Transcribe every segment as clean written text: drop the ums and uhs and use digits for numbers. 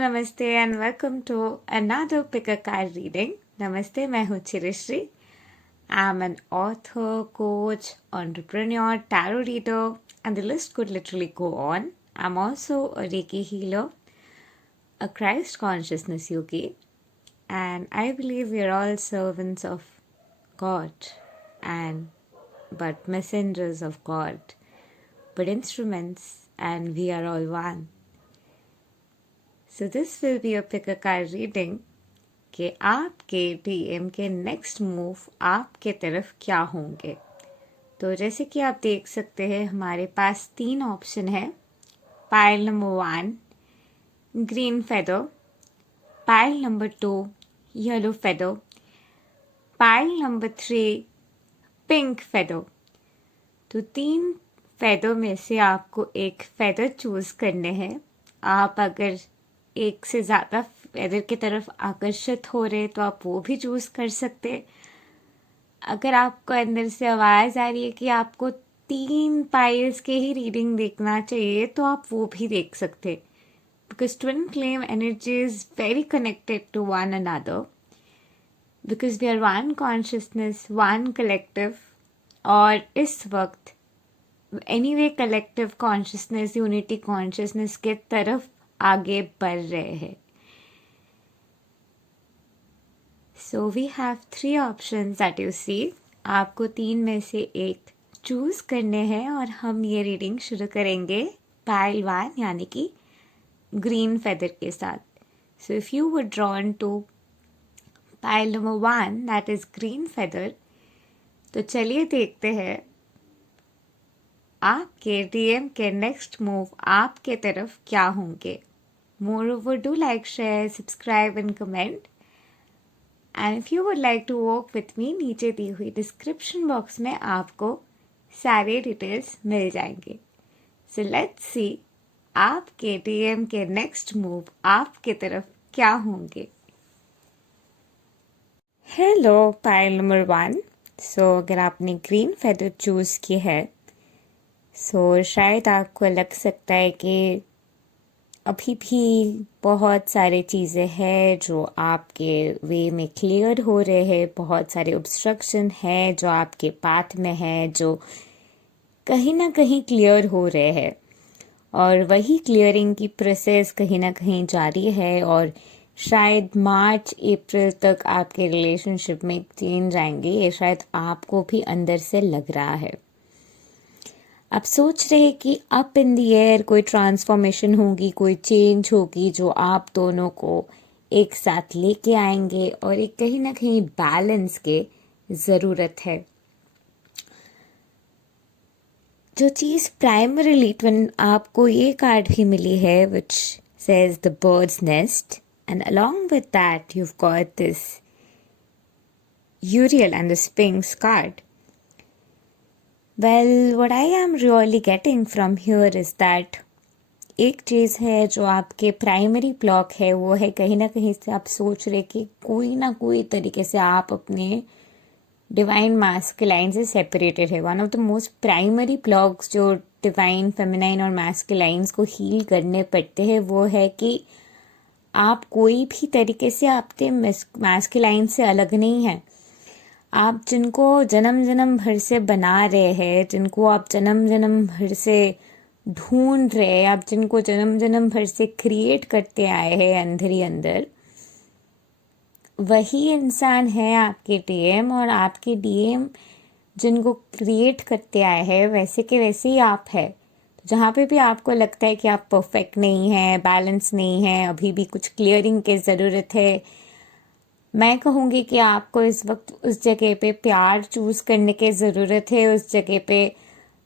नमस्ते and welcome to another pick a card reading. नमस्ते, मैं हूँ चिरश्री. I'm an author, coach, entrepreneur, tarot reader, and the list could literally go on. I'm also a Reiki healer, a Christ consciousness yogi, and I believe we are all servants of God, and but messengers of God, but instruments, and we are all one. So this will be a pick a card reading कि आपके DM के next move आपके तरफ क्या होंगे. तो जैसे कि आप देख सकते हैं हमारे पास 3 ऑप्शन है. Pile number 1 green feather, pile number 2 yellow feather, pile number 3 pink feather. तो 3 फेदर में से आपको एक फेदर चूज करने हैं. आप अगर एक से ज़्यादा फेदर की तरफ आकर्षित हो रहे तो आप वो भी चूज कर सकते. अगर आपको अंदर से आवाज़ आ रही है कि आपको 3 पाइल्स के ही रीडिंग देखना चाहिए तो आप वो भी देख सकते. Because twin flame energy is very connected to one another, because we are one consciousness, one collective. और इस वक्त anyway collective consciousness, unity consciousness के तरफ आगे बढ़ रहे हैं. So we have 3 options that you see. आपको 3 में से एक चूज करने हैं और हम ये रीडिंग शुरू करेंगे पाइल 1 यानी कि ग्रीन फेदर के साथ. So if you were drawn to pile number 1 that is green feather, तो चलिए देखते हैं आपके डीएम के नेक्स्ट मूव आपके तरफ क्या होंगे. Moreover, do like, share, subscribe and comment. And if you would like to work with me, नीचे दी हुई डिस्क्रिप्शन बॉक्स में आपको सारे डिटेल्स मिल जाएंगे. So let's see आपके डीएम के नेक्स्ट मूव आपके तरफ क्या होंगे. Hello pile number 1. सो अगर आपने ग्रीन फेदर चूज की है सो शायद आपको लग सकता है कि अभी भी बहुत सारे चीज़ें हैं जो आपके वे में क्लियर हो रहे हैं. बहुत सारे ऑब्स्ट्रक्शन हैं जो आपके पाथ में है, जो कहीं ना कहीं क्लियर हो रहे हैं. और वही क्लियरिंग की प्रोसेस कहीं ना कहीं जारी है और शायद मार्च अप्रैल तक आपके रिलेशनशिप में चेंज आएंगे. ये शायद आपको भी अंदर से लग रहा है. आप सोच रहे कि अप इन द एयर कोई ट्रांसफॉर्मेशन होगी, कोई चेंज होगी जो आप दोनों को एक साथ लेके आएंगे और एक कहीं ना कहीं बैलेंस के ज़रूरत है. जो चीज़ प्राइमरीली ट्विन आपको ये कार्ड भी मिली है which says the birds nest, and along with that you've got this Uriel and the Sphinx card. Well, what I am really getting from here is that एक चीज़ है जो आपके प्राइमरी ब्लॉक है वो है कहीं ना कहीं से आप सोच रहे कि कोई ना कोई तरीके से आप अपने डिवाइन मास्कुलाइन से सेपरेटेड है. One of the most primary blocks जो डिवाइन फेमिनाइन और मास्कुलाइंस को हील करने पड़ते हैं वो है कि आप कोई भी तरीके से आपके मास्कुलाइन से अलग नहीं हैं. आप जिनको जन्म जन्म भर से बना रहे हैं, जिनको आप जन्म जन्म भर से ढूंढ रहे हैं, आप जिनको जन्म जन्म भर से क्रिएट करते आए हैं अंदर ही अंदर, वही इंसान है आपके डीएम. और आपके डीएम जिनको क्रिएट करते आए हैं वैसे के वैसे ही आप है. तो जहाँ पे भी आपको लगता है कि आप परफेक्ट नहीं है, बैलेंस नहीं है, अभी भी कुछ क्लियरिंग की ज़रूरत है, मैं कहूँगी कि आपको इस वक्त उस जगह पे प्यार चूज़ करने की ज़रूरत है. उस जगह पे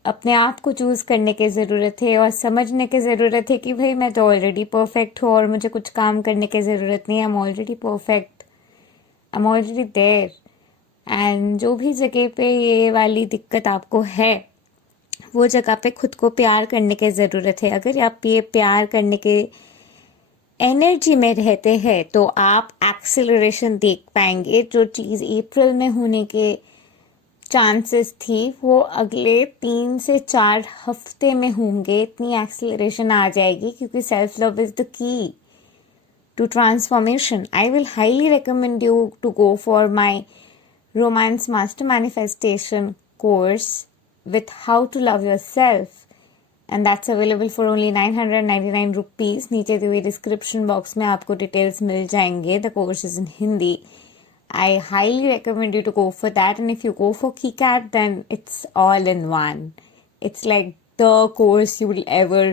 अपने आप को चूज़ करने की ज़रूरत है और समझने की ज़रूरत है कि भाई मैं तो ऑलरेडी परफेक्ट हूँ और मुझे कुछ काम करने की ज़रूरत नहीं है. I am already perfect, I am already there. And जो भी जगह पे ये वाली दिक्कत आपको है वो जगह पे खुद को प्यार करने की ज़रूरत है. अगर आप ये प्यार करने के एनर्जी में रहते हैं तो आप एक्सेलरेशन देख पाएंगे. जो चीज़ अप्रैल में होने के चांसेस थी वो अगले 3 से 4 हफ्ते में होंगे. इतनी एक्सेलरेशन आ जाएगी क्योंकि self love is the key. to transformation, I will highly recommend you to go for my Romance Master Manifestation course with How to Love Yourself, and that's available for only 999 rupees. नीचे दिए हुए description box में आपको details मिल जाएंगे. The course is in Hindi. I highly recommend you to go for that, and if you go for KiCat, then it's all in one. It's like the course you will ever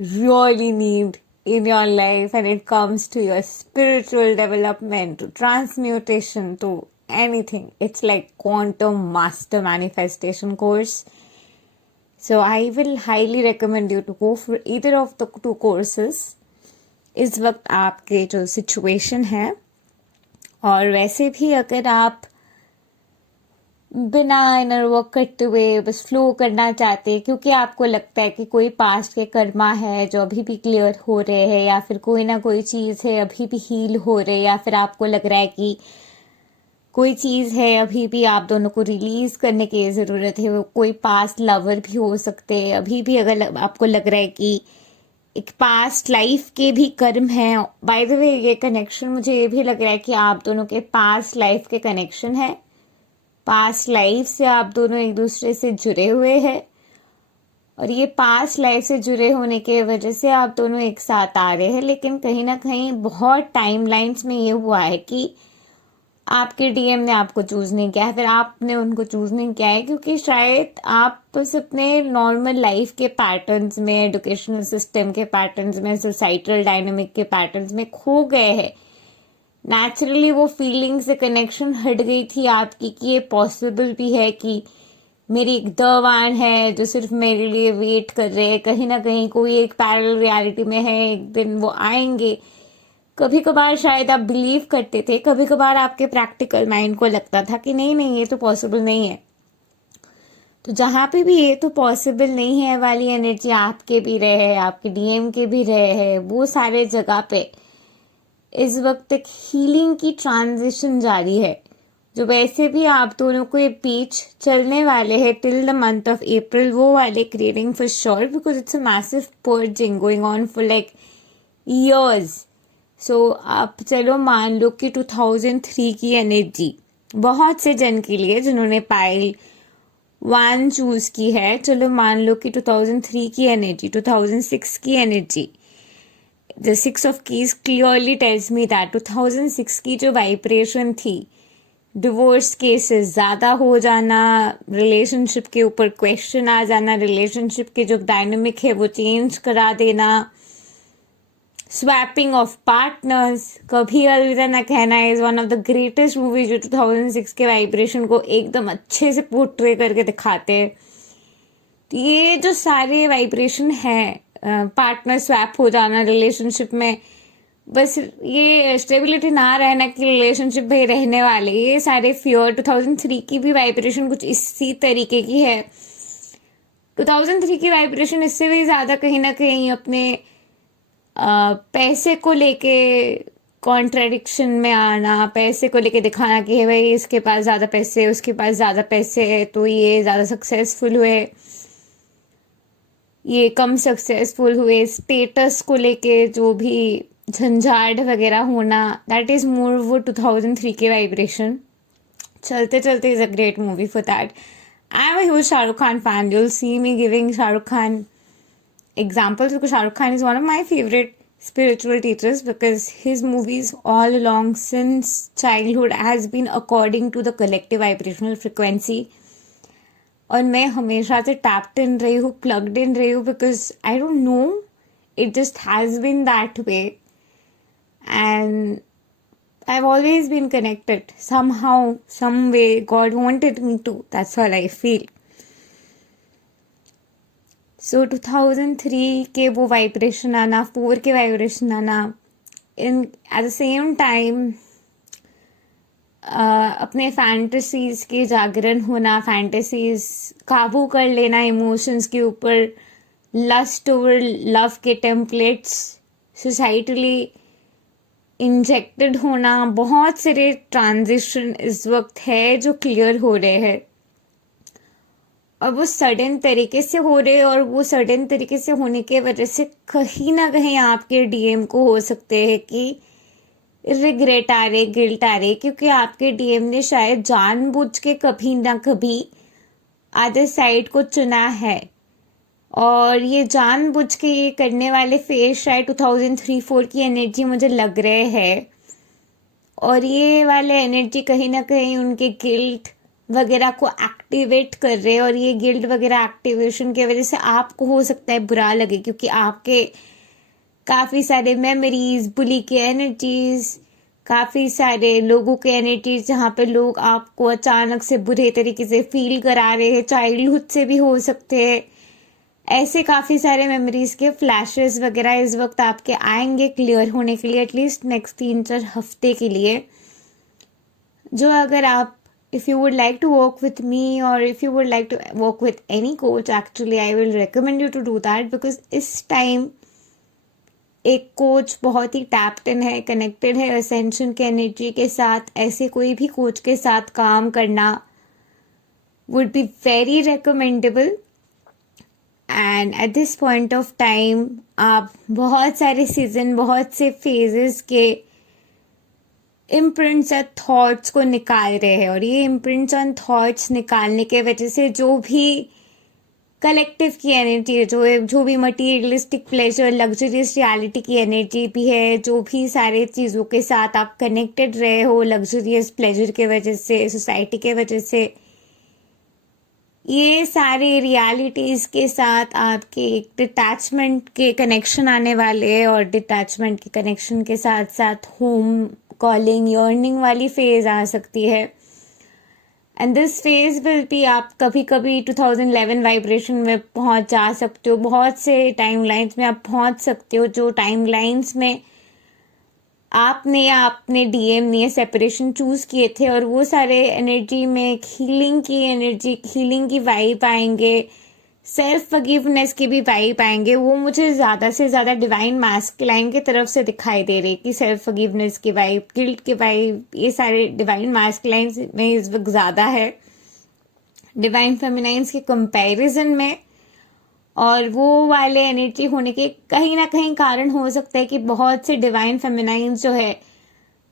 really need in your life, and it comes to your spiritual development, to transmutation, to anything. It's like quantum master manifestation course. So I will highly recommend you to go for either of the two courses. इस वक्त आपके जो situation है, और वैसे भी अगर आप बिना इनर वर्क करते हुए बस फ्लो करना चाहते हैं, क्योंकि आपको लगता है कि कोई पास्ट के कर्मा है जो अभी भी क्लियर हो रहे हैं, या फिर कोई ना कोई चीज़ है अभी भी हील हो रहे, या फिर आपको लग रहा है कि कोई चीज़ है अभी भी आप दोनों को रिलीज करने की ज़रूरत है, वो कोई पास्ट लवर भी हो सकते हैं, अभी भी अगर आपको लग रहा है कि एक पास्ट लाइफ के भी कर्म हैं. बाय द वे, ये कनेक्शन मुझे ये भी लग रहा है कि आप दोनों के पास्ट लाइफ के कनेक्शन है. पास्ट लाइफ से आप दोनों एक दूसरे से जुड़े हुए हैं, और ये पास्ट लाइफ से जुड़े होने के वजह से आप दोनों एक साथ आ रहे हैं. लेकिन कहीं ना कहीं बहुत टाइमलाइंस में ये हुआ है कि आपके डीएम ने आपको चूज नहीं किया है, फिर आपने उनको चूज नहीं किया है, क्योंकि शायद आप बस अपने नॉर्मल लाइफ के पैटर्न्स में, एजुकेशनल सिस्टम के पैटर्न्स में, सोसाइटल डायनामिक के पैटर्न्स में खो गए हैं. नेचुरली वो फीलिंग से कनेक्शन हट गई थी आपकी कि ये पॉसिबल भी है कि मेरी एक दवान है जो सिर्फ मेरे लिए वेट कर रहे हैं, कहीं ना कहीं कोई एक पैरेलल रियलिटी में है, एक दिन वो आएंगे. कभी कभार शायद आप बिलीव करते थे, कभी कभार आपके प्रैक्टिकल माइंड को लगता था कि नहीं नहीं, ये तो पॉसिबल नहीं है. तो जहाँ पे भी ये तो पॉसिबल नहीं है वाली एनर्जी आपके भी रहे है, आपके डीएम के भी रहे है, वो सारे जगह पे इस वक्त एक हीलिंग की ट्रांजिशन जारी है, जो वैसे भी आप दोनों को ये बीच चलने वाले हैं till the month of April. वो वाले creating for sure, because it's a massive purging going on for like years. सो आप चलो मान लो कि 2003 की एनर्जी बहुत से जन के लिए जिन्होंने पाइल 1 चूज की है, चलो मान लो कि 2003 की एनर्जी, 2006 की energy, the 6 of keys clearly tells me that 2006 की जो वाइब्रेशन थी, डिवोर्स केसेस ज़्यादा हो जाना, रिलेशनशिप के ऊपर क्वेश्चन आ जाना, रिलेशनशिप के जो डायनेमिक है वो चेंज करा देना, स्वैपिंग ऑफ पार्टनर्स. कभी अलविदा न कहना is one of the greatest movies जो 2006 के वाइब्रेशन को एकदम अच्छे से पोर्ट्रे करके दिखाते हैं. तो ये जो सारे वाइब्रेशन है, पार्टनर स्वैप हो जाना रिलेशनशिप में, बस ये स्टेबिलिटी ना रहना कि रिलेशनशिप भाई रहने वाले, ये सारे फियर 2003 की भी वाइब्रेशन कुछ इसी तरीके की है. 2003 की वाइब्रेशन इससे भी ज़्यादा कहीं ना कहीं अपने पैसे को लेके कॉन्ट्रडिक्शन में आना, पैसे को लेके दिखाना कि भाई इसके पास ज़्यादा पैसे, उसके पास ज़्यादा पैसे है तो ये ज़्यादा सक्सेसफुल हुए, ये कम सक्सेसफुल हुए. स्टेटस को लेके जो भी झंझाट वगैरह होना, दैट इज़ मोर वो 2003 के वाइब्रेशन. चलते चलते is a great movie for that. I am a huge Shahrukh Khan fan. You will see me giving Shahrukh Khan examples because Shahrukh Khan is one of my favorite spiritual teachers, because his movies all along since childhood has been according to the collective vibrational frequency. और मैं हमेशा से tapped in रही हूँ, plugged in रही हूँ, because I don't know, it just has been that way, and I've always been connected somehow, some way. God wanted me to. That's all I feel. सो 2003 के वो वाइब्रेशन आना, 4 के vibration आना, इन at the same time अपने fantasies के जागरण होना, fantasies काबू कर लेना इमोशंस के ऊपर, लस्ट ओवर लव के टेम्पलेट्स सोसाइटली इंजेक्टेड होना, बहुत सारे ट्रांजिशन इस वक्त है जो क्लियर हो रहे हैं. और वो सडन तरीके से हो रहे, और वो सडन तरीके से होने के वजह से कहीं ना कहीं आपके डीएम को हो सकते हैं कि रिग्रेट आ रहे, गिल्ट आ रहे, क्योंकि आपके डीएम ने शायद जानबूझ के कभी ना कभी अदर साइड को चुना है। और ये जानबूझ के ये करने वाले फेज शायद 2003-4 की एनर्जी मुझे लग रहे हैं। और ये वाले एनर्जी कहीं ना कहीं उनके गिल्ट वगैरह को एक्टिवेट कर रहे हैं, और ये गिल्ट वगैरह एक्टिवेशन की वजह से आपको हो सकता है बुरा लगे, क्योंकि आपके काफ़ी सारे मेमोरीज, बुली के एनर्जीज, काफ़ी सारे लोगों के एनर्जीज जहाँ पे लोग आपको अचानक से बुरे तरीके से फील करा रहे हैं, चाइल्डहुड से भी हो सकते हैं। ऐसे काफ़ी सारे मेमोरीज के फ्लैशेस वगैरह इस वक्त आपके आएंगे क्लियर होने के लिए, एटलीस्ट नेक्स्ट 3-4 हफ्ते के लिए। जो अगर आप if you would like to work with me, or if you would like to work with any coach, actually I will recommend you to do that, because इस टाइम एक कोच बहुत ही tapped इन है, कनेक्टेड है ascension के energy के साथ। ऐसे कोई भी कोच के साथ काम करना would be very recommendable, and eight this point of time आप बहुत सारे सीजन, बहुत से फेजेस के इम्प्रिंट्स और थॉट्स को निकाल रहे हैं, और ये इम्प्रिंट्स और थॉट्स निकालने के वजह से जो भी कलेक्टिव की एनर्जी है, जो भी मटीरियलिस्टिक प्लेजर, लग्जरियस रियलिटी की एनर्जी भी है, जो भी सारे चीज़ों के साथ आप कनेक्टेड रहे हो लग्जरियस प्लेजर के वजह से, सोसाइटी के वजह से, ये सारे रियलिटीज़ के साथ आपके एक डिटैचमेंट के कनेक्शन आने वाले हैं, और डिटैचमेंट के कनेक्शन के साथ साथ होम कॉलिंग, यर्निंग वाली फेज आ सकती है। And this phase will be, आप कभी कभी 2011 वाइब्रेशन में पहुंच जा सकते हो, बहुत से टाइमलाइंस में आप पहुंच सकते हो, जो टाइमलाइंस में आपने या अपने डीएम ने सेपरेशन चूज किए थे, और वो सारे एनर्जी में हीलिंग की एनर्जी, हीलिंग की वाइब आएंगे, सेल्फ फॉरगिवनेस की भी वाइब आएंगे। वो मुझे ज़्यादा से ज़्यादा डिवाइन मास्कुलाइन की तरफ से दिखाई दे रही कि सेल्फ फॉरगिवनेस की वाइब, गिल्ट की वाइब, ये सारे डिवाइन मास्कुलाइन में इस वक्त ज़्यादा है डिवाइन फेमिनाइंस के कंपैरिजन में। और वो वाले एनर्जी होने के कहीं ना कहीं कारण हो सकता है कि बहुत से डिवाइन फेमिनाइंस जो है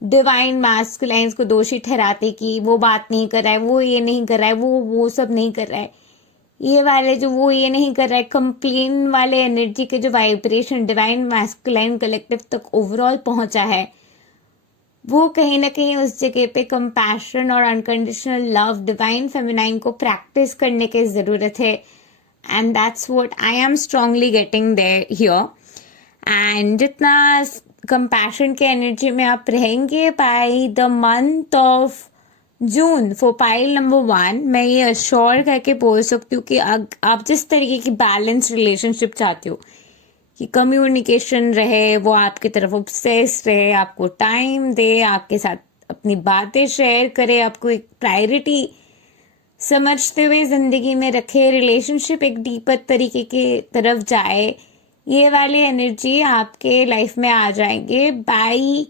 डिवाइन मास्कुलाइंस को दोषी ठहराते कि वो बात नहीं कर रहा है, वो ये नहीं कर रहा है, वो सब नहीं कर रहा है, ये वाले जो वो ये नहीं कर रहा है, कंप्लेन वाले एनर्जी के जो वाइब्रेशन डिवाइन मैस्कुलाइन कलेक्टिव तक ओवरऑल पहुंचा है, वो कहीं ना कहीं उस जगह पे कंपैशन और अनकंडीशनल लव डिवाइन फेमिनाइन को प्रैक्टिस करने की ज़रूरत है। And that's what I am strongly getting there here. And जितना कंपैशन के एनर्जी में आप रहेंगे by the month of June for pile number 1, मैं ये अश्योर करके बोल सकती हूँ कि आप जिस तरीके की बैलेंस रिलेशनशिप चाहते हो, कि कम्युनिकेशन रहे, वो आपकी तरफ ऑब्सेस रहे, आपको टाइम दे, आपके साथ अपनी बातें शेयर करे, आपको एक प्रायोरिटी समझते हुए जिंदगी में रखे, रिलेशनशिप एक डीपर तरीके के तरफ जाए, ये वाली एनर्जी आपके लाइफ में आ जाएंगे। By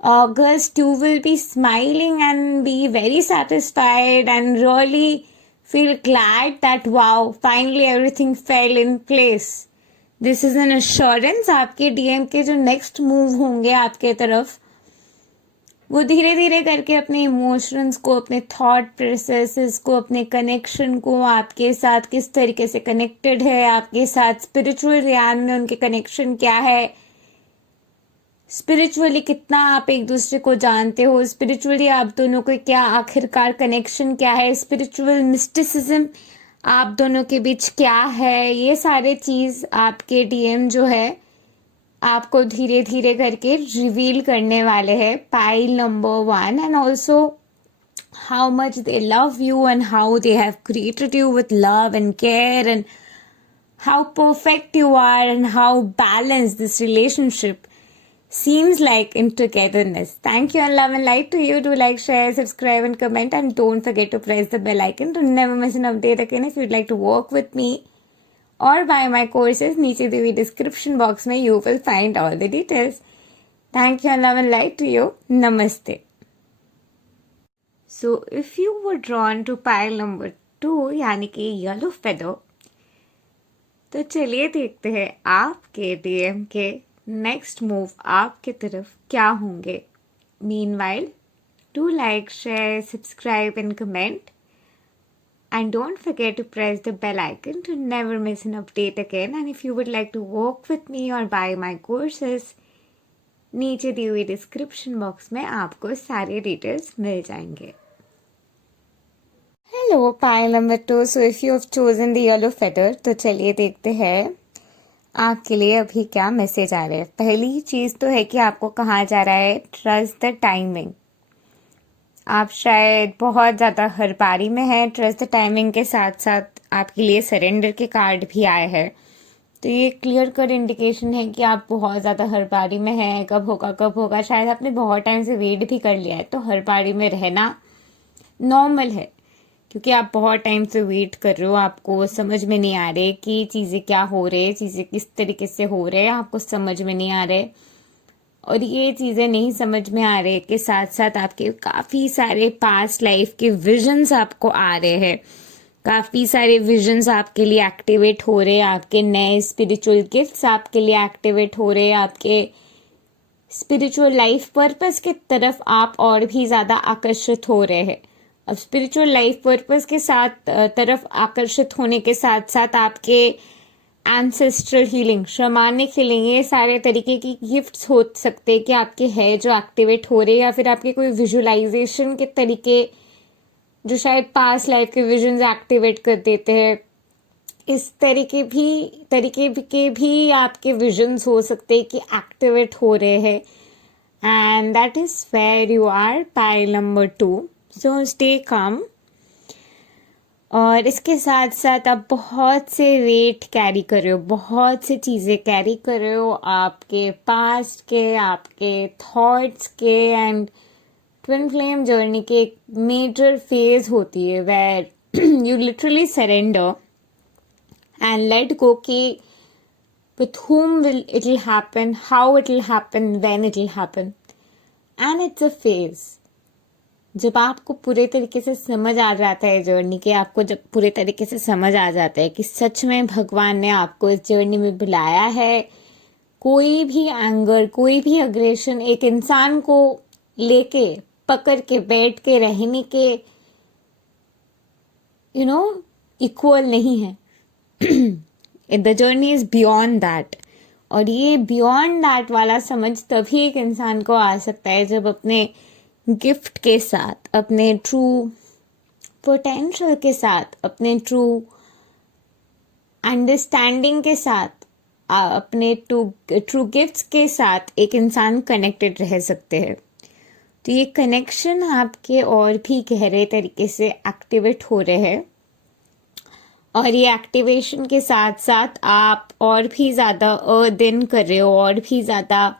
August, you will be smiling and be very satisfied and really feel glad that wow, finally everything fell in place. This is an assurance. आपके डीएम के जो नेक्स्ट मूव होंगे आपके तरफ, वो धीरे धीरे करके अपने इमोशंस को, अपने थॉट प्रोसेसेस को, अपने कनेक्शन को, आपके साथ किस तरीके से कनेक्टेड है, आपके साथ स्पिरिचुअल रियान में उनके कनेक्शन क्या है, स्पिरिचुअली कितना आप एक दूसरे को जानते हो, स्पिरिचुअली आप दोनों को क्या आखिरकार कनेक्शन क्या है, स्पिरिचुअल मिस्टिसिज्म आप दोनों के बीच क्या है, ये सारे चीज़ आपके डीएम जो है आपको धीरे धीरे करके रिवील करने वाले हैं pile number 1। And also how much they love you and how they have created you with love and care, and how perfect you are, and how balance this relationship seems like in togetherness. Thank you and love and light to you. Do like, share, subscribe and comment, and don't forget to press the bell icon to never miss an update again. If you'd like to work with me or buy my courses, नीचे दी हुई description box में you will find all the details. Thank you and love and light to you. Namaste. So if you were drawn to pile number 2 यानी कि yellow feather. तो चलिए देखते हैं आपके डीएम के नेक्स्ट मूव आपके तरफ क्या होंगे। Meanwhile, do like, share, subscribe and comment. And don't forget to press the bell icon to never miss an update again. And if you would like to work with me or buy my courses, नीचे दी हुई description box में आपको सारे details मिल जाएंगे। Hello pile number 2, so if you have chosen the yellow feather, तो चलिए देखते हैं आपके लिए अभी क्या मैसेज आ रहे हैं। पहली चीज तो है कि आपको कहा जा रहा है ट्रस्ट द टाइमिंग। आप शायद बहुत ज़्यादा हड़बड़ी में हैं। ट्रस्ट द टाइमिंग के साथ साथ आपके लिए सरेंडर के कार्ड भी आए हैं। तो ये क्लियर कट इंडिकेशन है कि आप बहुत ज़्यादा हड़बड़ी में हैं। कब होगा कब होगा, शायद आपने बहुत टाइम से वेट भी कर लिया है। तो हड़बड़ी में रहना नॉर्मल है, क्योंकि आप बहुत टाइम से वेट कर रहे हो। आपको समझ में नहीं आ रहे कि चीज़ें क्या हो रही, चीज़ें किस तरीके से हो रहे, आपको समझ में नहीं आ रहे। और ये चीज़ें नहीं समझ में आ रहे के साथ साथ आपके काफ़ी सारे पास्ट लाइफ के विजन्स आपको आ रहे हैं। काफ़ी सारे विजन्स आपके लिए एक्टिवेट हो रहे हैं। आपके नए स्पिरिचुअल गिफ्ट्स आपके लिए एक्टिवेट हो रहे हैं। आपके स्पिरिचुअल लाइफ पर्पस की तरफ आप और भी ज़्यादा आकर्षित हो रहे हैं। अब स्पिरिचुअल लाइफ पर्पस के साथ तरफ आकर्षित होने के साथ साथ आपके एंसेस्ट्रल हीलिंग, शमानिक हीलिंग, ये सारे तरीके की गिफ्ट्स हो सकते हैं कि आपके है जो एक्टिवेट हो रहे हैं, या फिर आपके कोई विजुअलाइजेशन के तरीके जो शायद पास्ट लाइफ के विजन्स एक्टिवेट कर देते हैं। इस तरीके के भी आपके विजन्स हो सकते हैं कि एक्टिवेट हो रहे हैं। And that is where you are, pile number 2। So stay calm. और इसके साथ साथ आप बहुत से वेट कैरी कर रहे हो, बहुत सी चीज़ें कैरी कर रहे हो, आपके पास्ट के, आपके थॉट्स के। एंड ट्विन फ्लेम जर्नी की एक मेजर फेज होती है where you literally surrender and let go कि with whom it will happen, how it will happen, when it will happen. And it's a phase. जब आपको पूरे तरीके से समझ आ जाता है जर्नी के, आपको जब पूरे तरीके से समझ आ जाता है कि सच में भगवान ने आपको इस जर्नी में बुलाया है, कोई भी एंगर, कोई भी अग्रेशन एक इंसान को लेके पकड़ के बैठ के रहने के इक्वल नहीं है। The journey is beyond that. और ये बियॉन्ड दैट वाला समझ तभी एक इंसान को आ सकता है जब अपने गिफ्ट के साथ, अपने ट्रू पोटेंशियल के साथ, अपने ट्रू अंडरस्टैंडिंग के साथ, अपने ट्रू गिफ्ट्स के साथ एक इंसान कनेक्टेड रह सकते हैं। तो ये कनेक्शन आपके और भी गहरे तरीके से एक्टिवेट हो रहे हैं। और ये एक्टिवेशन के साथ साथ आप और भी ज़्यादा दिन कर रहे हो, और भी ज़्यादा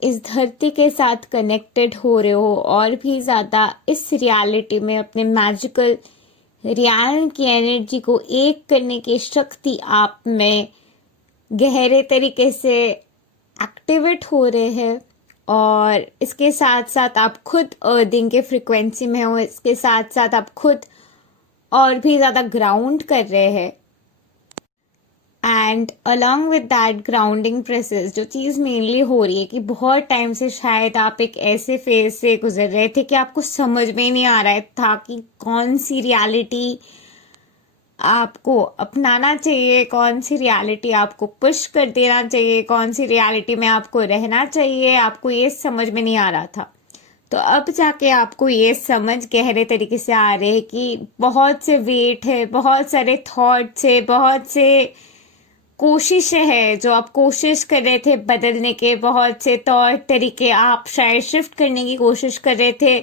इस धरती के साथ कनेक्टेड हो रहे हो, और भी ज़्यादा इस रियलिटी में अपने मैजिकल रियल की एनर्जी को एक करने की शक्ति आप में गहरे तरीके से एक्टिवेट हो रहे हैं। और इसके साथ साथ आप खुद अर्थिंग के फ्रिक्वेंसी में हो, इसके साथ साथ आप खुद और भी ज़्यादा ग्राउंड कर रहे हैं। And along with that grounding process, जो चीज़ मेनली हो रही है कि बहुत टाइम से शायद आप एक ऐसे फेज से गुजर रहे थे कि आपको समझ में नहीं आ रहा था कि कौन सी रियलिटी आपको अपनाना चाहिए, कौन सी रियलिटी आपको पुश कर देना चाहिए, कौन सी रियलिटी में आपको रहना चाहिए, आपको ये समझ में नहीं आ रहा था। तो अब जाके आपको ये समझ गहरे तरीके से आ रहे हैं कि बहुत से वेट है, बहुत सारे थॉट्स है, बहुत से कोशिशें हैं जो आप कोशिश कर रहे थे बदलने के, बहुत से तौर तरीके आप शायद शिफ्ट करने की कोशिश कर रहे थे।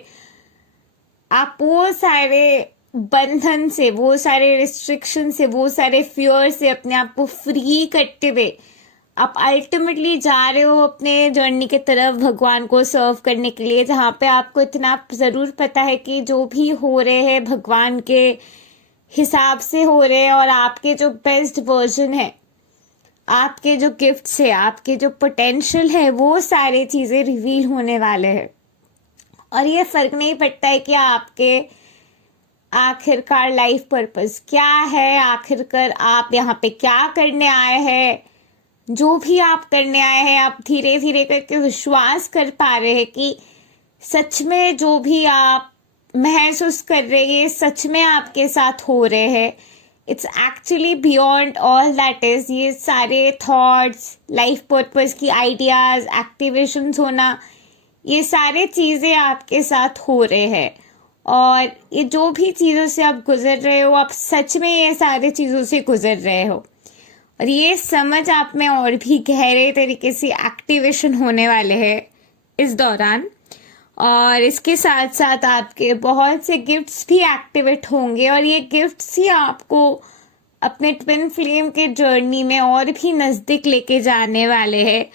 आप वो सारे बंधन से, वो सारे रिस्ट्रिक्शन से, वो सारे फियर से अपने आप को फ्री करते हुए आप अल्टीमेटली जा रहे हो अपने जर्नी के तरफ, भगवान को सर्व करने के लिए, जहाँ पे आपको इतना ज़रूर पता है कि जो भी हो रहे हैं भगवान के हिसाब से हो रहे हैं। और आपके जो बेस्ट वर्जन है, आपके जो गिफ्ट्स है, आपके जो पोटेंशियल है, वो सारी चीज़ें रिवील होने वाले हैं। और ये फ़र्क नहीं पड़ता है कि आपके आखिरकार लाइफ पर्पस क्या है, आखिरकार आप यहाँ पे क्या करने आए हैं। जो भी आप करने आए हैं, आप धीरे धीरे करके विश्वास कर पा रहे हैं कि सच में जो भी आप महसूस कर रहे हैं ये सच में आपके साथ हो रहे हैं। It's actually beyond all that is. ये सारे थॉट्स, लाइफ पर्पस की आइडियाज, एक्टिवेशंस होना, ये सारे चीज़ें आपके साथ हो रहे हैं। और ये जो भी चीज़ों से आप गुजर रहे हो, आप सच में ये सारे चीज़ों से गुजर रहे हो। और ये समझ आप में और भी गहरे तरीके से एक्टिवेशन होने वाले हैं इस दौरान। और इसके साथ साथ आपके बहुत से गिफ्ट्स भी एक्टिवेट होंगे, और ये गिफ्ट्स ही आपको अपने ट्विन फ्लेम के जर्नी में और भी नज़दीक लेके जाने वाले हैं,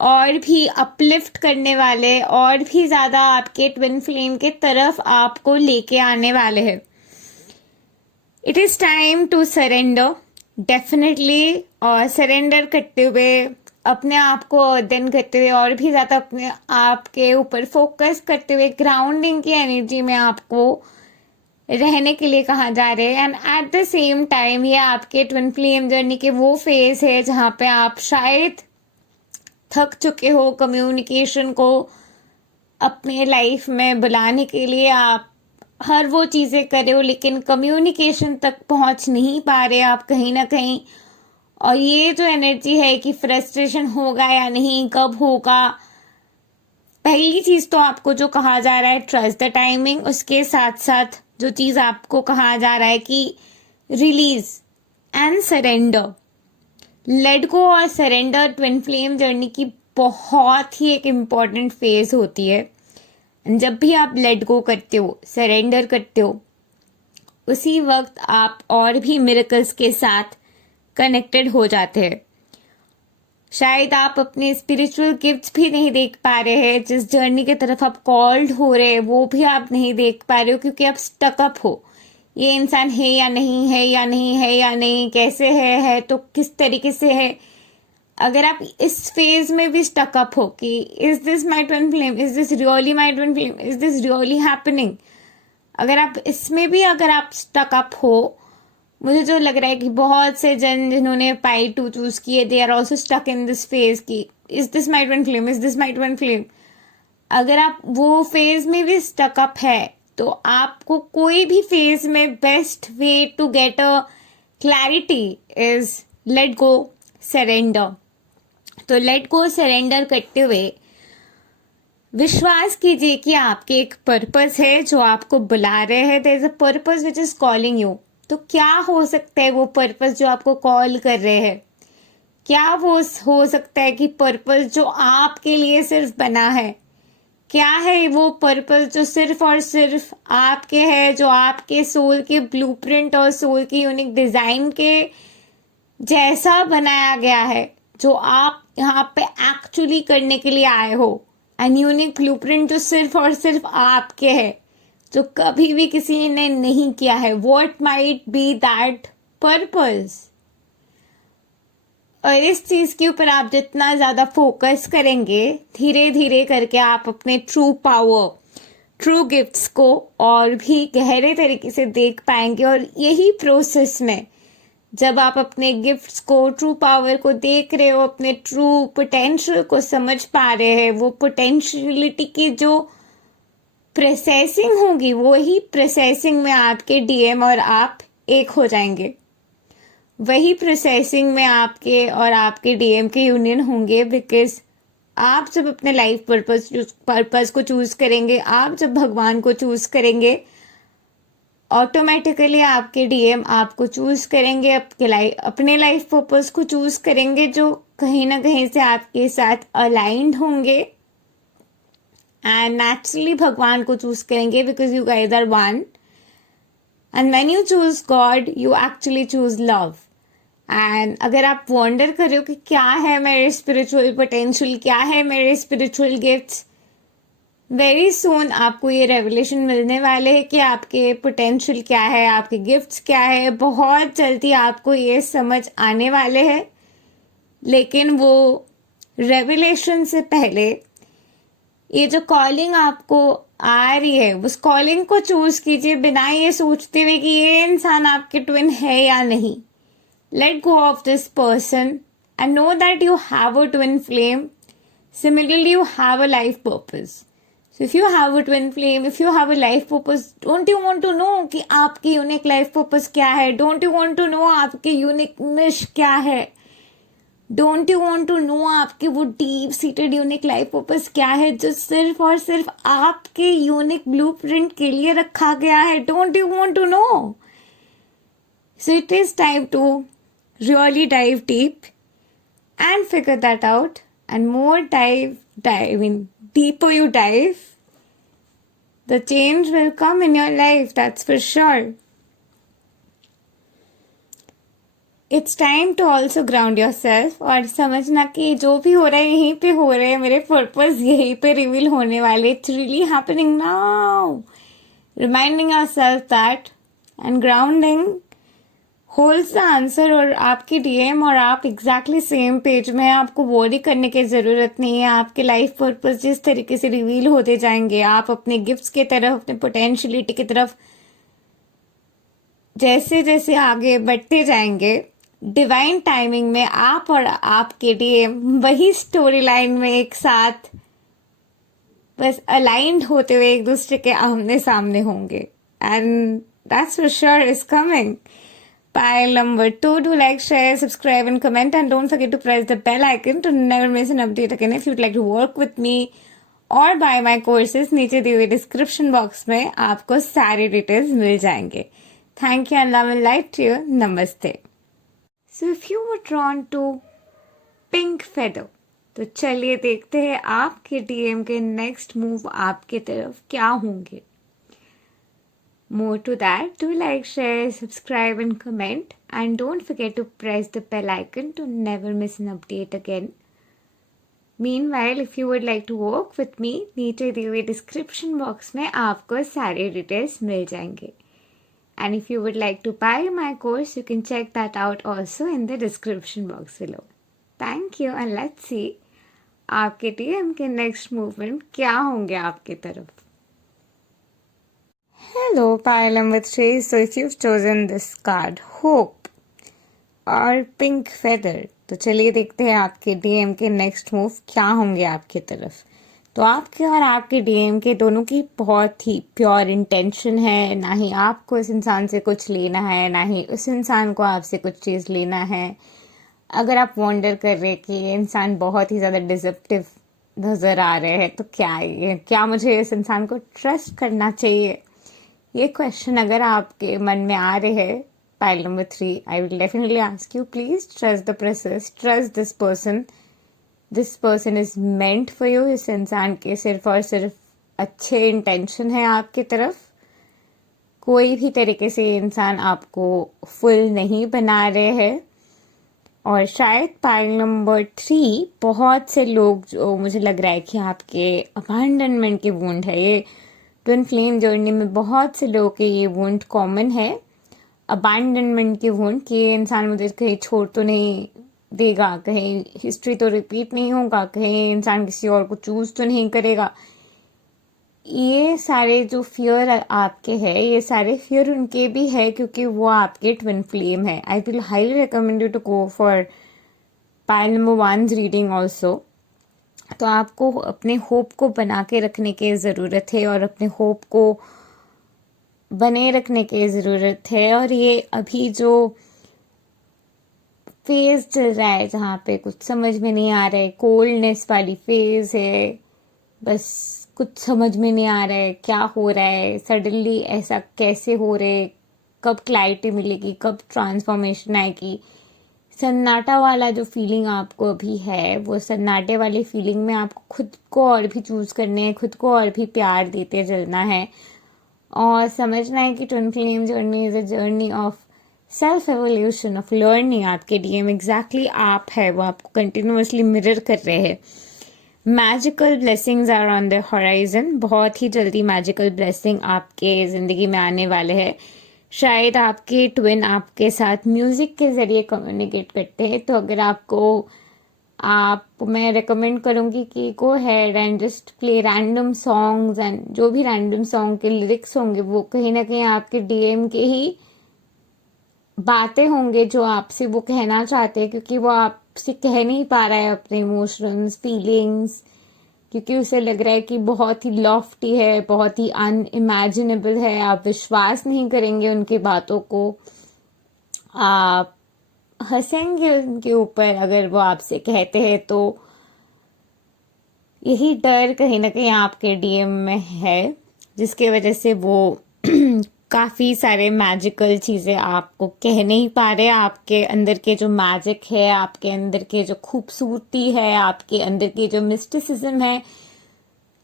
और भी अपलिफ्ट करने वाले, और भी ज़्यादा आपके ट्विन फ्लेम के तरफ आपको लेके आने वाले हैं। It is time to surrender definitely. और सरेंडर करते हुए, अपने आप को अध्ययन करते हुए, और भी ज़्यादा अपने आप के ऊपर फोकस करते हुए ग्राउंडिंग की एनर्जी में आपको रहने के लिए कहा जा रहा है। And at the same time ये आपके ट्विन फ्लेम जर्नी के वो फेज है जहाँ पे आप शायद थक चुके हो कम्युनिकेशन को अपने लाइफ में बुलाने के लिए। आप हर वो चीज़ें कर रहे हो लेकिन कम्युनिकेशन तक पहुंच नहीं पा रहे आप कहीं ना कहीं। और ये जो एनर्जी है कि फ्रस्ट्रेशन होगा या नहीं, कब होगा, पहली चीज़ तो आपको जो कहा जा रहा है ट्रस्ट द टाइमिंग। उसके साथ साथ जो चीज़ आपको कहा जा रहा है कि release and surrender, let go और सरेंडर ट्विन फ्लेम जर्नी की बहुत ही एक इम्पॉर्टेंट फेज होती है। जब भी आप लेट गो करते हो, सरेंडर करते हो, उसी वक्त आप और भी मिरेकल्स के साथ कनेक्टेड हो जाते हैं। शायद आप अपने स्पिरिचुअल गिफ्ट्स भी नहीं देख पा रहे हैं, जिस जर्नी की तरफ आप कॉल्ड हो रहे हैं वो भी आप नहीं देख पा रहे हो, क्योंकि आप स्टकअप हो। ये इंसान है या नहीं है, या नहीं है या नहीं, कैसे है तो किस तरीके से है। अगर आप इस फेज में भी स्टकअप हो कि is this my twin flame, is this really my twin flame, is this really happening, अगर आप इसमें भी अगर आप स्टकअप हो, मुझे जो लग रहा है कि बहुत से जन जिन्होंने पाई 2 चूज किए, they are also stuck in this phase की is this my twin flame, is this my twin flame. अगर आप वो फेज में भी स्टकअप है तो आपको कोई भी फेज में best way to get a clarity is let go, surrender. तो लेट गो सरेंडर करते हुए विश्वास कीजिए कि आपके एक पर्पस है जो आपको बुला रहे हैं। There is a purpose which is calling you. तो क्या हो सकता है वो पर्पस जो आपको कॉल कर रहे हैं? क्या वो हो सकता है कि पर्पस जो आपके लिए सिर्फ बना है? क्या है वो पर्पस जो सिर्फ और सिर्फ आपके है, जो आपके सोल के ब्लूप्रिंट और सोल की यूनिक डिजाइन के जैसा बनाया गया है, जो आप यहाँ पे एक्चुअली करने के लिए आए हो। एंड यूनिक ब्लूप्रिंट जो सिर्फ और सिर्फ आपके है, जो कभी भी किसी ने नहीं किया है। What might be that purpose? और इस चीज के ऊपर आप जितना ज्यादा फोकस करेंगे, धीरे धीरे करके आप अपने ट्रू पावर, ट्रू गिफ्ट्स को और भी गहरे तरीके से देख पाएंगे। और यही प्रोसेस में जब आप अपने गिफ्ट्स को, ट्रू पावर को देख रहे हो, अपने ट्रू पोटेंशियल को समझ पा रहे हैं, वो पोटेंशियलिटी की जो प्रोसेसिंग होगी, वही प्रोसेसिंग में आपके डीएम और आप एक हो जाएंगे। वही प्रोसेसिंग में आपके और आपके डीएम के यूनियन होंगे। बिकॉज आप जब अपने लाइफ पर्पस को चूज करेंगे, आप जब भगवान को चूज करेंगे, ऑटोमेटिकली आपके डीएम आपको चूज करेंगे, अपने लाइफ पर्पस को चूज करेंगे, जो कहीं ना कहीं से आपके साथ अलाइंड होंगे। एंड नेचुरली भगवान को चूज करेंगे because you guys are one. And when you choose God, you actually choose love. And अगर आप वॉन्डर कर रहे हो कि क्या है मेरे स्पिरिचुअल पोटेंशियल, क्या है मेरे स्पिरिचुअल गिफ्ट्स, वेरी सून आपको ये रेवलेशन मिलने वाले हैं कि आपके पोटेंशियल क्या है, आपके गिफ्ट्स क्या है। बहुत जल्दी आपको ये समझ आने वाले हैं। लेकिन वो रेवलेशन से पहले ये जो कॉलिंग आपको आ रही है उस कॉलिंग को चूज कीजिए बिना ये सोचते हुए कि ये इंसान आपके ट्विन है या नहीं. Let go of this person and know that you have a twin flame. Similarly, you have a life purpose. So if you have a twin flame, if you have a life purpose, don't you want to know कि आपकी unique life purpose क्या है? Don't you want to know आपकी unique निश क्या है? Don't you want to know आपकी वो deep seated unique life purpose क्या है जो सिर्फ और सिर्फ आपके यूनिक ब्लूप्रिंट के लिए रखा गया है? Don't you want to know? So it is time to really dive deep and figure that out. And more deeper you dive, the change will come in your life, that's for sure. It's time to also ground yourself और समझना कि जो भी हो रहा है यहीं पे हो रहा है, मेरे पर्पस यहीं पे रिवील होने वाले. It's really happening now. Reminding yourself that and grounding holds the answer. और आपकी डीएम और आप एग्जैक्टली सेम पेज में हैं. आपको वरी करने की जरूरत नहीं है. आपके लाइफ पर्पस जिस तरीके से रिवील होते जाएंगे, आप अपने गिफ्ट्स की तरफ, अपने पोटेंशियलिटी की तरफ जैसे जैसे आगे बढ़ते जाएंगे, डिवाइन टाइमिंग में आप और आपके डीएम वही स्टोरी लाइन में एक साथ बस अलाइंड होते हुए एक दूसरे के आमने सामने होंगे. And that's for sure is coming. Pile number 2, do like, share, subscribe and comment, and don't forget to press the bell icon to never miss an update again. If you'd like to work with me or buy my courses, नीचे दिए हुए description box में आपको सारे details मिल जाएंगे. Thank you and love and light to you. Namaste. So if you were drawn to pink feather, तो चलिए देखते हैं आपके डीएम के नेक्स्ट मूव आपके तरफ क्या होंगे. More to that, do like, share, subscribe and comment, and don't forget to press the bell icon to never miss an update again. Meanwhile, if you would like to work with me, नीचे दिए हुए description box में आपको सारे details मिल जाएंगे. And if you would like to buy my course, you can check that out also in the description box below. Thank you and let's see आपके DM के next movement क्या होंगे आपकी तरफ. Hello, pile number 3. So if you've chosen this card, Hope और Pink Feather, तो चलिए देखते हैं आपके डीएम के नेक्स्ट मूव क्या होंगे आपकी तरफ. तो आपके और आपके डीएम के दोनों की बहुत ही प्योर इंटेंशन है. ना ही आपको इस इंसान से कुछ लेना है, ना ही उस इंसान को आपसे कुछ चीज़ लेना है. अगर आप वॉन्डर कर रहे कि ये इंसान बहुत ही ज़्यादा डिसेप्टिव नज़र आ रहे हैं, तो क्या मुझे इस इंसान को ट्रस्ट करना चाहिए, ये क्वेश्चन अगर आपके मन में आ रहे हैं, pile number 3, I will definitely ask you, please trust the process, trust this person. This person is meant for you. इस इंसान के सिर्फ और सिर्फ अच्छे इंटेंशन है आपकी तरफ. कोई भी तरीके से इंसान आपको फुल नहीं बना रहे हैं. और शायद पाइल नंबर 3 बहुत से लोग, जो मुझे लग रहा है कि आपके अबैंडनमेंट की वुंड है, ये ट्विन फ्लेम जर्नी में बहुत से लोगों के ये वुंड कॉमन है. अबैंडनमेंट की वुंड कि ये इंसान मुझे कहीं छोड़ तो नहीं देगा, कहीं हिस्ट्री तो रिपीट नहीं होगा, कहीं इंसान किसी और को चूज तो नहीं करेगा. ये सारे जो फियर आपके हैं, ये सारे फियर उनके भी है क्योंकि वो आपके ट्विन फ्लेम है. I will highly recommend you to go for pile number 1 reading also. तो आपको अपने होप को बना के रखने की ज़रूरत है और अपने होप को बने रखने की ज़रूरत है. और ये अभी जो फेज चल रहा है जहाँ पे कुछ समझ में नहीं आ रहा है, कोल्डनेस वाली फेज है, बस कुछ समझ में नहीं आ रहा है क्या हो रहा है, सडनली ऐसा कैसे हो रहा है, कब क्लैरिटी मिलेगी, कब ट्रांसफॉर्मेशन आएगी. सन्नाटा वाला जो फीलिंग आपको अभी है, वो सन्नाटे वाली फीलिंग में आपको खुद को और भी चूज करने हैं, खुद को और भी प्यार देते चलना है और समझना है कि twin flame journey is a journey of self evolution, of learning. आपके डीएम एग्जैक्टली आप है, वो आपको कंटिन्यूअसली मिरर कर रहे हैं. Magical blessings are on the horizon. बहुत ही जल्दी मैजिकल ब्लेसिंग आपके ज़िंदगी में आने वाले हैं. शायद आपके ट्विन आपके साथ म्यूज़िक के ज़रिए कम्युनिकेट करते हैं. तो अगर आपको आप मैं रिकमेंड करूँगी कि go ahead and just play random songs, and जो भी रैंडम सॉन्ग के लिरिक्स होंगे वो कहीं ना कहीं आपके डीएम के ही बातें होंगे जो आपसे वो कहना चाहते हैं, क्योंकि वो आपसे कह नहीं पा रहा है अपने इमोशंस फीलिंग्स, क्योंकि उसे लग रहा है कि बहुत ही लॉफ्टी है, बहुत ही अनइमेजिनेबल है, आप विश्वास नहीं करेंगे उनकी बातों को, आप हंसेंगे उनके ऊपर अगर वो आपसे कहते हैं। तो यही डर कहीं ना कहीं आपके डीएम में है, जिसके वजह से वो काफी सारे मैजिकल चीजें आपको कह नहीं पा रहे। आपके अंदर के जो मैजिक है, आपके अंदर के जो खूबसूरती है, आपके अंदर की जो मिस्टिसिज्म है,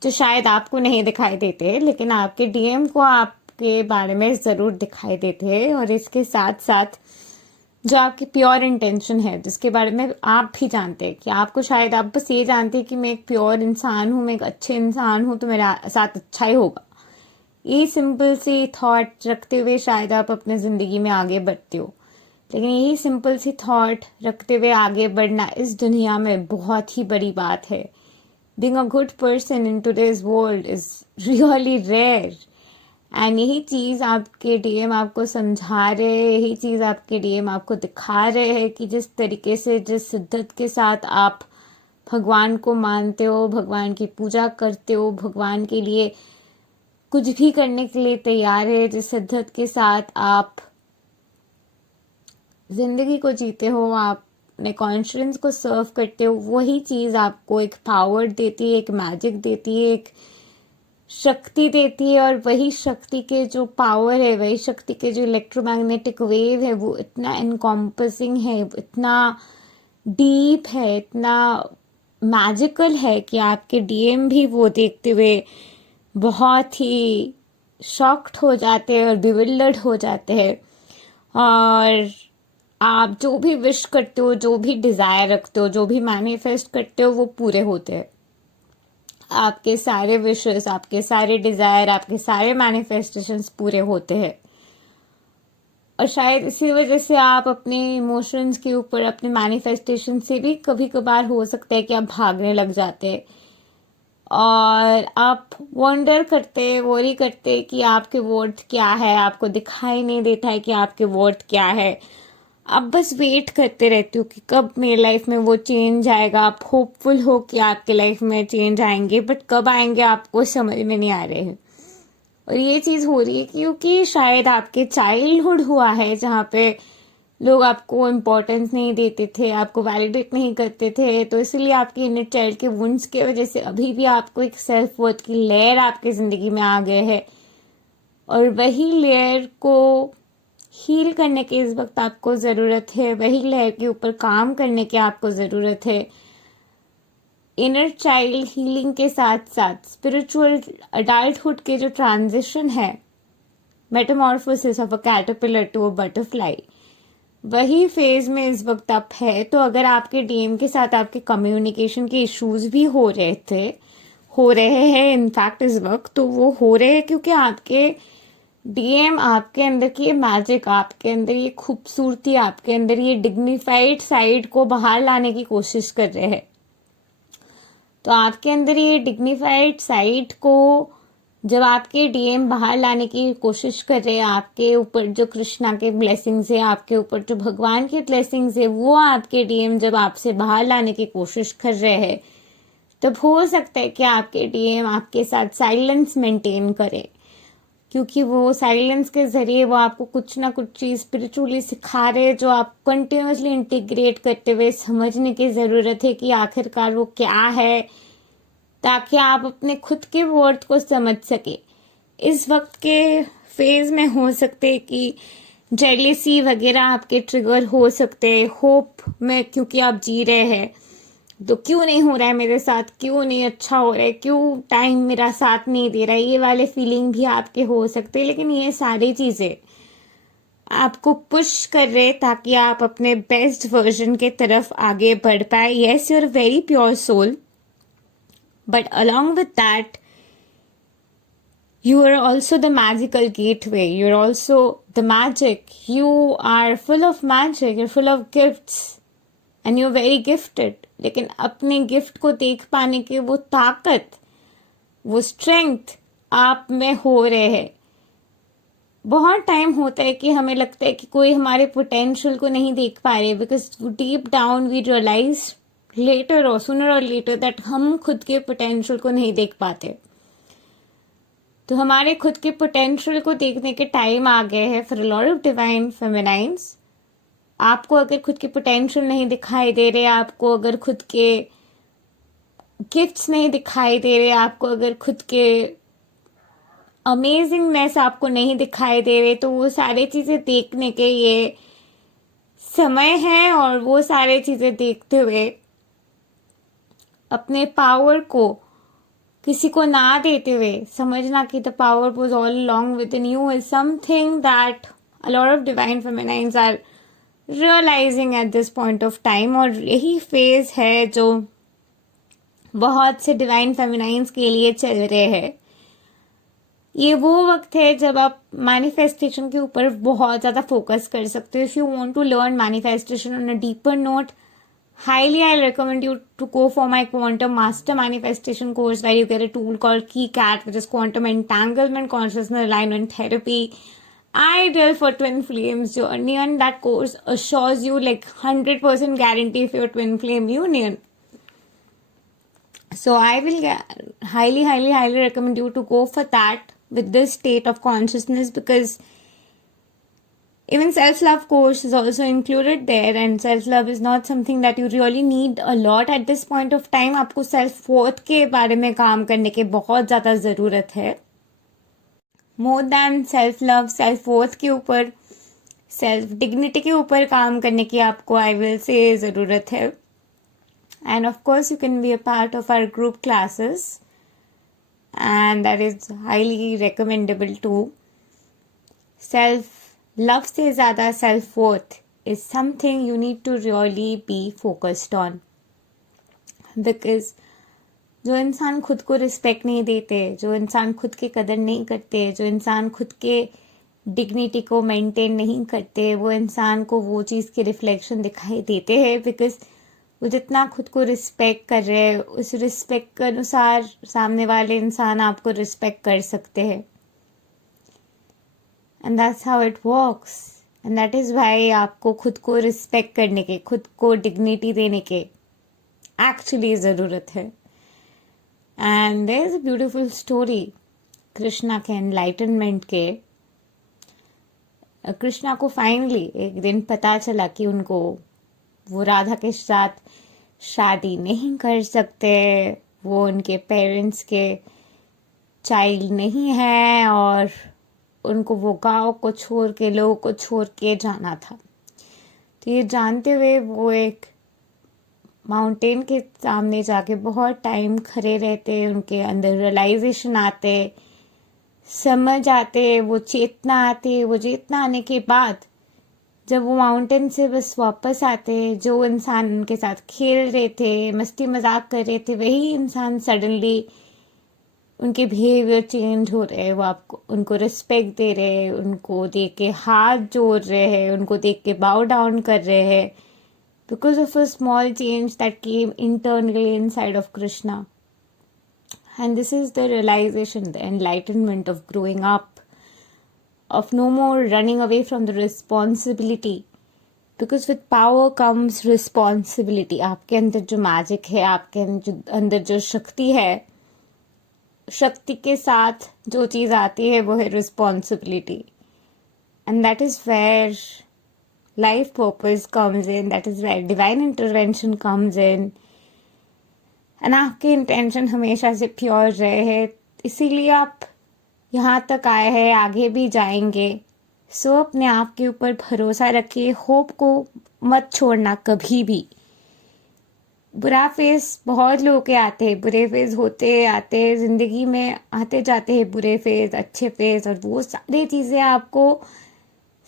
जो शायद आपको नहीं दिखाई देते लेकिन आपके डीएम को आपके बारे में जरूर दिखाई देते हैं। और इसके साथ साथ जो आपकी प्योर इंटेंशन है, जिसके बारे में आप भी जानते हैं कि आपको शायद आप बस ये जानते हैं कि मैं एक प्योर इंसान हूँ, मैं एक अच्छे इंसान हूँ, तो मेरा साथ अच्छा ही होगा। ये सिंपल सी थॉट रखते हुए शायद आप अपने ज़िंदगी में आगे बढ़ते हो, लेकिन यही सिंपल सी थॉट रखते हुए आगे बढ़ना इस दुनिया में बहुत ही बड़ी बात है। Being a good person in today's world is really rare, and यही चीज़ आपके डीएम आपको समझा रहे हैं, यही चीज़ आपके डीएम आपको दिखा रहे हैं कि जिस तरीके से, जिस शिद्दत के साथ आप भगवान को मानते हो, भगवान की पूजा करते हो, भगवान के लिए कुछ भी करने के लिए तैयार है, जिस शिद्दत के साथ आप जिंदगी को जीते हो, आप अपने कॉन्शियस को सर्व करते हो, वही चीज़ आपको एक पावर देती है, एक मैजिक देती है, एक शक्ति देती है। और वही शक्ति के जो पावर है, वही शक्ति के जो इलेक्ट्रोमैग्नेटिक वेव है, वो इतना एनकॉम्पसिंग है, इतना डीप है, इतना मैजिकल है कि आपके डीएम भी वो देखते हुए बहुत ही शॉक्ड हो जाते हैं और बिविल्डर्ड हो जाते हैं। और आप जो भी विश करते हो, जो भी डिज़ायर रखते हो, जो भी मैनिफेस्ट करते हो, वो पूरे होते हैं। आपके सारे विशेस, आपके सारे डिज़ायर, आपके सारे मैनिफेस्टेशंस पूरे होते हैं। और शायद इसी वजह से आप अपने इमोशंस के ऊपर, अपने मैनिफेस्टेशन से भी कभी कभार हो सकता है कि आप भागने लग जाते हैं और आप वंडर करते, वरी करते कि आपके वर्थ क्या है, आपको दिखाई नहीं देता है कि आपके वर्थ क्या है। आप बस वेट करते रहते हो कि कब मेरी लाइफ में वो चेंज आएगा। आप होपफुल हो कि आपके लाइफ में चेंज आएंगे, बट कब आएंगे आपको समझ में नहीं आ रहे हैं। और ये चीज़ हो रही है क्योंकि शायद आपके चाइल्डहुड हुआ है जहाँ पे लोग आपको इम्पोर्टेंस नहीं देते थे, आपको वैलिडेट नहीं करते थे, तो इसलिए आपके इनर चाइल्ड के वुंड्स की वजह से अभी भी आपको एक सेल्फ वर्थ की लेयर आपकी ज़िंदगी में आ गए है। और वही लेयर को हील करने की इस वक्त आपको ज़रूरत है, वही लेयर के ऊपर काम करने की आपको ज़रूरत है। इनर चाइल्ड हीलिंग के साथ साथ स्पिरिचुअल अडल्टहुड के जो ट्रांजिशन है, metamorphosis of a caterpillar to a butterfly, वही फेज में इस वक्त आप है। तो अगर आपके डीएम के साथ आपके कम्युनिकेशन के इश्यूज भी हो रहे हैं इनफैक्ट इस वक्त, तो वो हो रहे हैं क्योंकि आपके डीएम आपके अंदर की ये मैजिक, आपके अंदर ये खूबसूरती, आपके अंदर ये डिग्निफाइड साइड को बाहर लाने की कोशिश कर रहे हैं। तो आपके अंदर ये डिग्निफाइड साइड को जब आपके डीएम बाहर लाने की कोशिश कर रहे हैं, आपके ऊपर जो कृष्णा के ब्लेसिंग्स है, आपके ऊपर जो भगवान के ब्लेसिंग्स है, वो आपके डीएम जब आपसे बाहर लाने की कोशिश कर रहे हैं, तब हो सकता है कि आपके डीएम आपके साथ साइलेंस मेंटेन करे, क्योंकि वो साइलेंस के जरिए वो आपको कुछ ना कुछ चीज़ स्पिरिचुअली सिखा रहे हैं, जो आप कंटिन्यूसली इंटीग्रेट करते हुए समझने की ज़रूरत है कि आखिरकार वो क्या है, ताकि आप अपने खुद के वर्थ को समझ सके। इस वक्त के फेज में हो सकते कि जेलेसी वगैरह आपके ट्रिगर हो सकते, होप में, क्योंकि आप जी रहे हैं तो क्यों नहीं हो रहा है मेरे साथ, क्यों नहीं अच्छा हो रहा है, क्यों टाइम मेरा साथ नहीं दे रहा है, ये वाले फीलिंग भी आपके हो सकते। लेकिन ये सारी चीज़ें आपको पुश कर रहे ताकि आप अपने बेस्ट वर्जन के तरफ आगे बढ़ पाए। Yes, you are very pure soul, but along with that, you are also the magical gateway. You're also the magic. You are full of magic. You're full of gifts. And you very gifted, लेकिन अपने gift को देख पाने की वो ताकत, वो strength आप में हो रहे हैं। बहुत टाइम होता है कि हमें लगता है कि कोई हमारे पोटेंशियल को नहीं देख पा रहे, because deep down we realise later और सूनर और लेटर दैट हम खुद के पोटेंशियल को नहीं देख पाते। तो हमारे खुद के पोटेंशियल को देखने के टाइम आ गए हैं for a lot of divine feminines. आपको अगर खुद के पोटेंशियल नहीं दिखाई दे रहे, आपको अगर खुद के गिफ्ट्स नहीं दिखाई दे रहे, आपको अगर खुद के अमेजिंगनेस आपको नहीं दिखाई दे रहे, तो वो सारी चीज़ें देखने के ये समय है। और वो सारी चीज़ें देखते हुए अपने पावर को किसी को ना देते हुए समझना कि the power was all along within you is something that a lot of divine feminines are realising at this point of time. और यही फेज है जो बहुत से डिवाइन फेमिनाइंस के लिए चल रहे हैं। ये वो वक्त है जब आप मैनिफेस्टेशन के ऊपर बहुत ज़्यादा फोकस कर सकते हो। If you want to learn manifestation on a deeper note, highly I recommend you to go for my Quantum Master Manifestation course, where you get a tool called KeyCat, which is Quantum Entanglement Consciousness Alignment Therapy, ideal for twin flames journey. And that course assures you like 100% guarantee for your twin flame union. So I will highly recommend you to go for that with this state of consciousness, because even self-love course is also included there, and self-love is not something that you really need a lot at this point of time. आपको self-worth के बारे में काम करने की बहुत ज़्यादा ज़रूरत है। More than self-love, self-worth के ऊपर, self-dignity के ऊपर काम करने की आपको I will say ज़रूरत है। And of course you can be a part of our group classes, and that is highly recommendable too. Love से ज़्यादा self worth is something you need to really be focused on, because जो इंसान खुद को respect नहीं देते, जो इंसान खुद की कदर नहीं करते, जो इंसान खुद के डिग्निटी को मेंटेन नहीं करते, वो इंसान को वो चीज़ के रिफ्लेक्शन दिखाई देते हैं। बिकॉज वो जितना खुद को रिस्पेक्ट कर रहे हैं, उस रिस्पेक्ट के अनुसार सामने वाले इंसान आपको रिस्पेक्ट कर सकते हैं। And that's how it works. And that is why आपको खुद को रिस्पेक्ट करने के, खुद को डिग्निटी देने के एक्चुअली ज़रूरत है। And there is a beautiful story Krishna के एनलाइटनमेंट के। कृष्णा को फाइनली एक दिन पता चला कि उनको वो राधा के साथ शादी नहीं कर सकते, वो उनके पेरेंट्स के चाइल्ड नहीं है, और उनको वो गांव को छोड़ के, लोगों को छोड़ के जाना था। तो ये जानते हुए वो एक माउंटेन के सामने जाके बहुत टाइम खड़े रहते, उनके अंदर रियलाइजेशन आते, समझ आते, वो चेतना आती। वो चेतना आने के बाद जब वो माउंटेन से बस वापस आते, जो इंसान उनके साथ खेल रहे थे, मस्ती मजाक कर रहे थे, वही इंसान सडनली उनके बिहेवियर चेंज हो रहे हैं। वो आपको उनको रिस्पेक्ट दे रहे हैं, उनको देख के हाथ जोड़ रहे हैं, उनको देख के बाउ डाउन कर रहे हैं, because of a small change that came internally inside of Krishna. And this is the realisation, the enlightenment of growing up, of no more running away from the responsibility, because with power comes responsibility. आपके अंदर जो magic है, आपके अंदर जो शक्ति है, शक्ति के साथ जो चीज़ आती है वो है responsibility. And that is where life purpose comes in, that is where divine intervention comes in. And आपके इंटेंशन हमेशा से प्योर रहे हैं, इसीलिए आप यहाँ तक आए हैं, आगे भी जाएंगे। सो अपने आप के ऊपर भरोसा रखिए, होप को मत छोड़ना कभी भी। बुरा फेज बहुत लोगों के आते हैं, बुरे फेज होते आते जिंदगी में, आते जाते हैं बुरे फेज, अच्छे फेज, और वो सारी चीज़ें आपको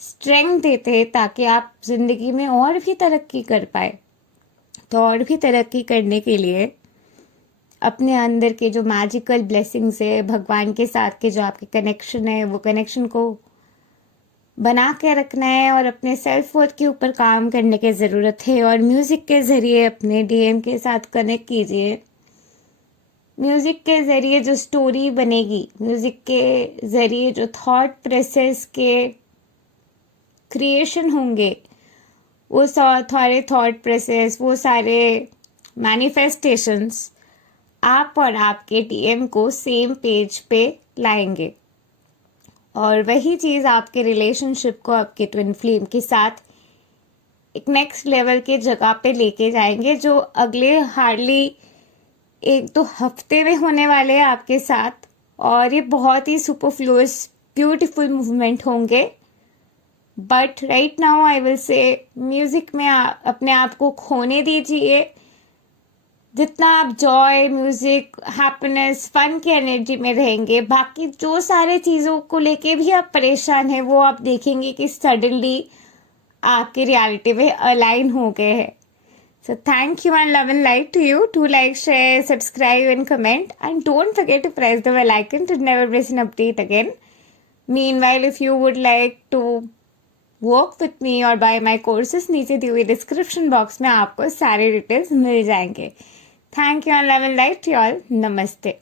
स्ट्रेंथ देते हैं ताकि आप जिंदगी में और भी तरक्की कर पाए। तो और भी तरक्की करने के लिए अपने अंदर के जो मैजिकल ब्लेसिंग्स है, भगवान के साथ के जो आपके कनेक्शन है, वो कनेक्शन को बना के रखना है और अपने सेल्फ वर्थ के ऊपर काम करने की ज़रूरत है। और म्यूज़िक के ज़रिए अपने डीएम के साथ कनेक्ट कीजिए। म्यूज़िक के ज़रिए जो स्टोरी बनेगी, म्यूज़िक के ज़रिए जो थॉट प्रोसेस के क्रिएशन होंगे, वो सारे थॉट प्रोसेस, वो सारे मैनिफेस्टेशंस आप और आपके डीएम को सेम पेज पे लाएंगे। और वही चीज़ आपके रिलेशनशिप को आपके ट्विन फ्लेम के साथ एक नेक्स्ट लेवल के जगह पे लेके जाएंगे, जो अगले हार्डली 1-2 हफ्ते में होने वाले हैं आपके साथ। और ये बहुत ही सुपरफ्लुअस ब्यूटीफुल मूवमेंट होंगे। But right now I will say music में अपने आप को खोने दीजिए। जितना आप जॉय, म्यूज़िक, हैप्पीनेस, फन की एनर्जी में रहेंगे, बाकी जो सारे चीज़ों को लेके भी आप परेशान हैं, वो आप देखेंगे कि सडनली आपकी रियलिटी में अलाइन हो गए हैं। So thank you and love and light to you. Do like, share, subscribe and comment. And don't forget to press the bell icon to never miss an update again. Meanwhile, if you would like to work with me or buy my courses, नीचे दी हुई description box में आपको सारे details मिल जाएंगे। Thank you and love and light to you all. Namaste.